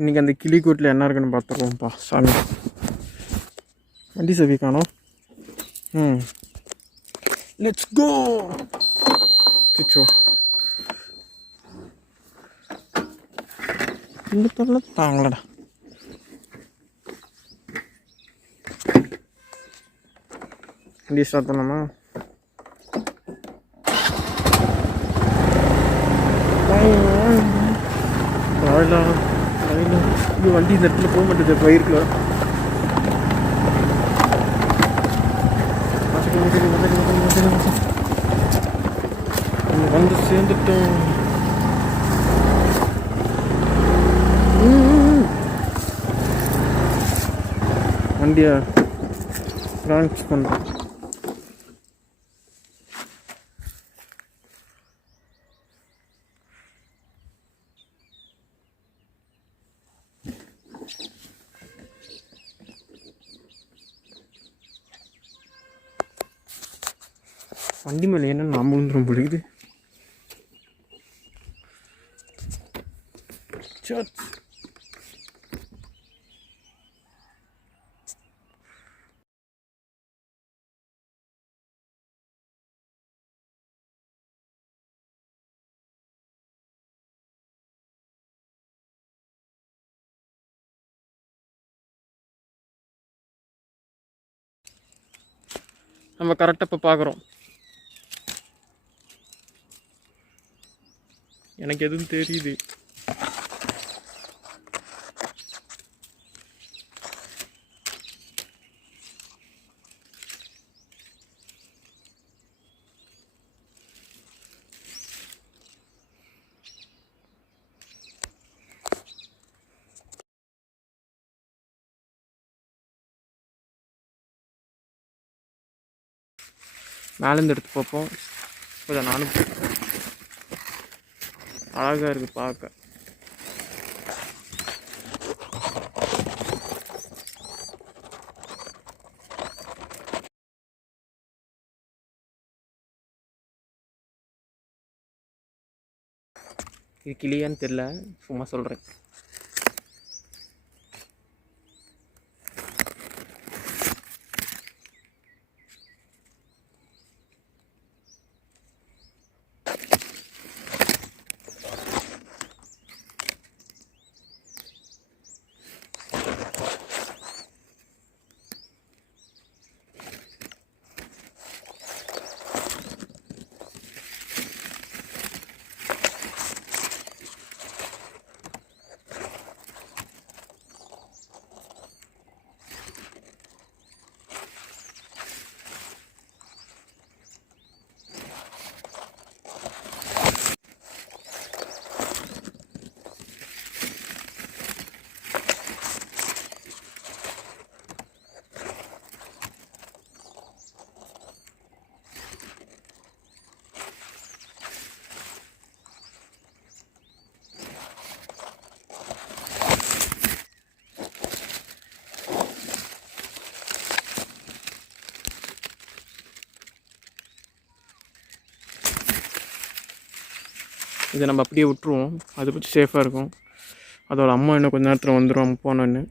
இன்றைக்கி அந்த கிளி கூட்டில் என்ன இருக்குன்னு பார்த்துருவோம்ப்பா சாமி. வண்டி சவி காணோம். Let's go. சிச்சோ இந்த தொல்லை தாங்களடா. வண்டி ஸ்டார்ட் பண்ணலாமா? இது வண்டி இந்த இடத்துல போக மாட்டேது பயிருக்கு. வந்து சேர்ந்துட்டோம். வண்டியை லான்ச் பண்ணுறோம். வண்டி மேலே என்ன நாமளும் ரொம்ப பிடிக்குது. நம்ம கரெக்டாக இப்போ பார்க்குறோம். எனக்கு எதுவும் தெரியுது. மேலேருந்து எடுத்து பார்ப்போம். இப்போ நானும் அழகாக இருக்குது பார்க்க. இது கிளியான்னு தெரியல, சும்மா சொல்கிறேன். இதை நம்ம அப்படியே விட்டுருவோம், அது கொஞ்சம் சேஃபாக இருக்கும். அதோட அம்மா இன்னும் கொஞ்சம் நேரத்தில் வந்துடும் போனோன்னு.